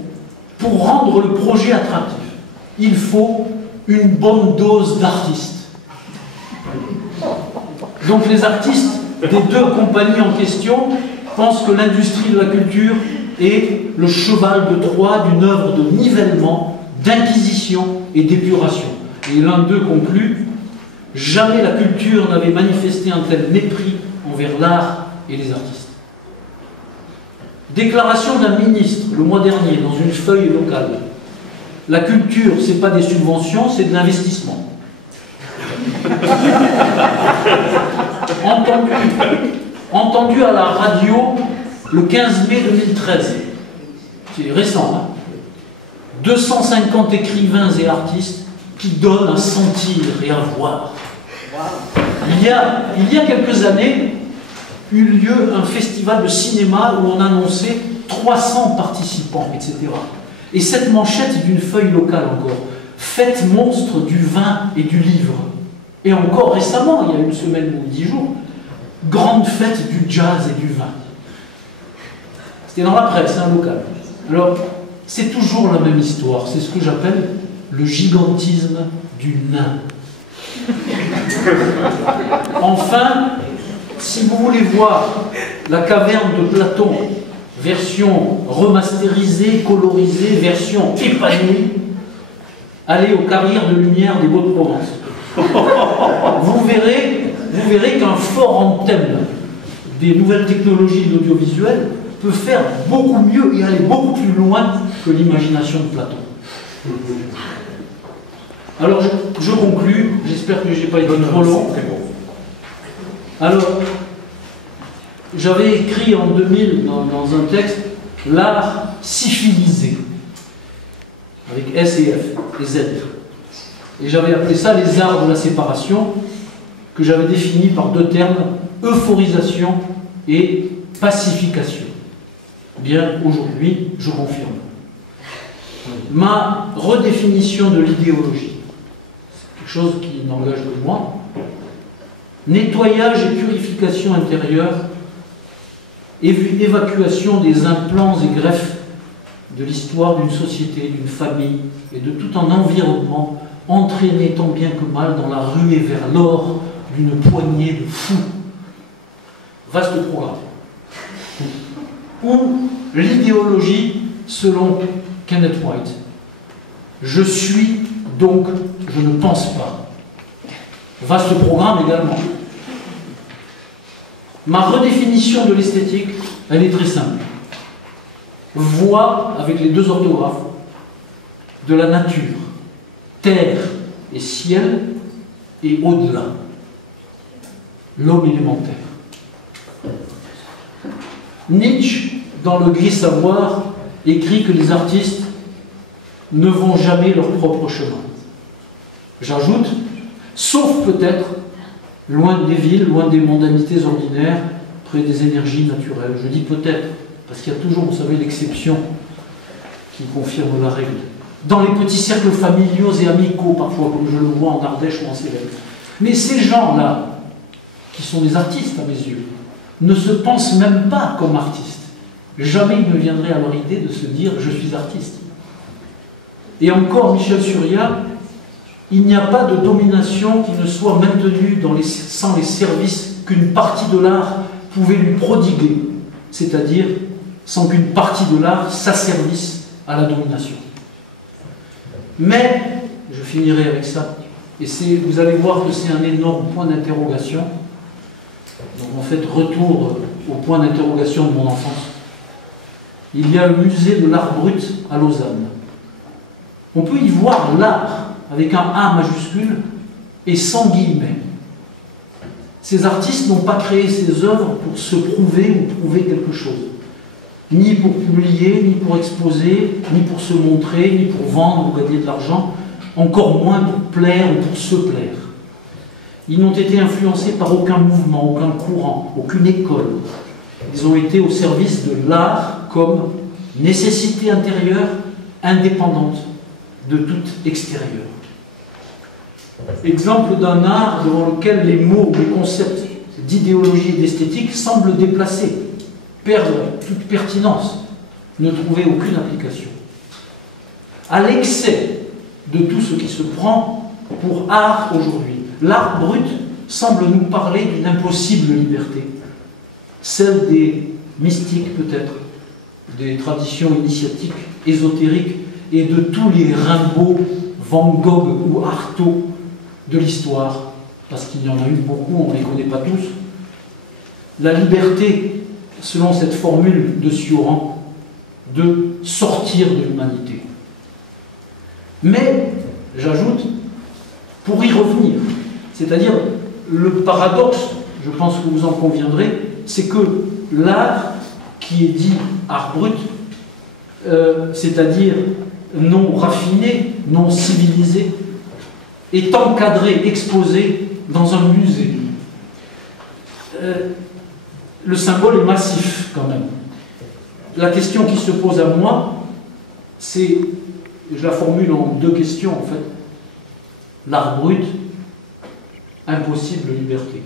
pour rendre le projet attractif, il faut une bonne dose d'artistes. Donc les artistes des deux compagnies en question pensent que l'industrie de la culture est le cheval de Troie d'une œuvre de nivellement, d'inquisition et d'épuration. Et l'un d'eux conclut « Jamais la culture n'avait manifesté un tel mépris envers l'art et les artistes. » Déclaration d'un ministre le mois dernier dans une feuille locale. La culture, ce n'est pas des subventions, c'est de l'investissement. Entendu à la radio le 15 mai 2013. C'est récent, hein. 250 écrivains et artistes qui donnent à sentir et à voir. Il y a quelques années, eut lieu un festival de cinéma où on annonçait 300 participants, etc. Et cette manchette est d'une feuille locale encore. Fête monstre du vin et du livre. Et encore récemment, il y a une semaine ou 10 jours, grande fête du jazz et du vin. C'était dans la presse, hein, locale. Alors, c'est toujours la même histoire. C'est ce que j'appelle le gigantisme du nain. Enfin, si vous voulez voir la caverne de Platon, version remasterisée, colorisée, version épanouie, allez aux carrières de lumière des Hauts-de-Provence. Vous verrez qu'un fort anthème des nouvelles technologies de l'audiovisuel peut faire beaucoup mieux et aller beaucoup plus loin que l'imagination de Platon. Alors, je conclus, j'espère que je n'ai pas été trop long. Alors, j'avais écrit en 2000 dans un texte « L'art syphilisé », avec S et F, et Z. Et j'avais appelé ça les arts de la séparation, que j'avais défini par deux termes, euphorisation et pacification. Bien, aujourd'hui, je confirme. Ma redéfinition de l'idéologie, quelque chose qui n'engage que moi, nettoyage et purification intérieure, évacuation des implants et greffes de l'histoire d'une société, d'une famille et de tout un environnement entraîné tant bien que mal dans la ruée vers l'or d'une poignée de fous. Vaste programme. Ou l'idéologie selon Kenneth White. Je suis, donc je ne pense pas. Vaste programme également. Ma redéfinition de l'esthétique, elle est très simple. Voix, avec les deux orthographes, de la nature, terre et ciel, et au-delà, l'homme élémentaire. Nietzsche, dans Le Gris Savoir, écrit que les artistes ne vont jamais leur propre chemin. J'ajoute, sauf peut-être loin des villes, loin des mondanités ordinaires, près des énergies naturelles. Je dis peut-être, parce qu'il y a toujours, vous savez, l'exception qui confirme la règle. Dans les petits cercles familiaux et amicaux, parfois, comme je le vois en Ardèche ou en Célèbre. Mais ces gens-là, qui sont des artistes à mes yeux, ne se pensent même pas comme artistes. Jamais il ne viendrait à leur idée de se dire « je suis artiste ». Et encore, Michel Surya, il n'y a pas de domination qui ne soit maintenue sans les services qu'une partie de l'art pouvait lui prodiguer, c'est-à-dire sans qu'une partie de l'art s'asservisse à la domination. Mais, je finirai avec ça, et vous allez voir que c'est un énorme point d'interrogation. Donc en fait, retour au point d'interrogation de mon enfance. Il y a le musée de l'art brut à Lausanne. On peut y voir l'art avec un A majuscule et sans guillemets. Ces artistes n'ont pas créé ces œuvres pour se prouver ou prouver quelque chose. Ni pour publier, ni pour exposer, ni pour se montrer, ni pour vendre ou gagner de l'argent, encore moins pour plaire ou pour se plaire. Ils n'ont été influencés par aucun mouvement, aucun courant, aucune école. Ils ont été au service de l'art comme nécessité intérieure, indépendante de tout extérieur. Exemple d'un art devant lequel les mots, les concepts d'idéologie et d'esthétique semblent déplacés, perdre toute pertinence, ne trouver aucune application. À l'excès de tout ce qui se prend pour art aujourd'hui, l'art brut semble nous parler d'une impossible liberté, celle des mystiques peut-être, des traditions initiatiques, ésotériques, et de tous les Rimbaud, Van Gogh ou Artaud de l'histoire, parce qu'il y en a eu beaucoup, on ne les connaît pas tous. La liberté, selon cette formule de Cioran, de sortir de l'humanité. Mais, j'ajoute, pour y revenir, c'est-à-dire le paradoxe, je pense que vous en conviendrez, c'est que l'art qui est dit art brut, c'est-à-dire non raffiné, non civilisé, est encadré, exposé dans un musée. Le symbole est massif quand même. La question qui se pose à moi, c'est, je la formule en deux questions en fait. L'art brut, impossible liberté,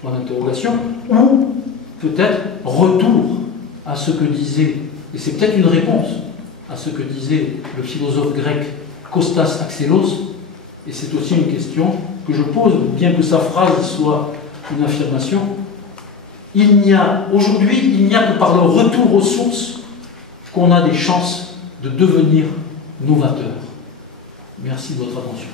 point d'interrogation, ou peut-être retour à ce que disait, et c'est peut-être une réponse à ce que disait le philosophe grec Kostas Axelos, et c'est aussi une question que je pose, bien que sa phrase soit une affirmation. Aujourd'hui, il n'y a que par le retour aux sources qu'on a des chances de devenir novateur. Merci de votre attention.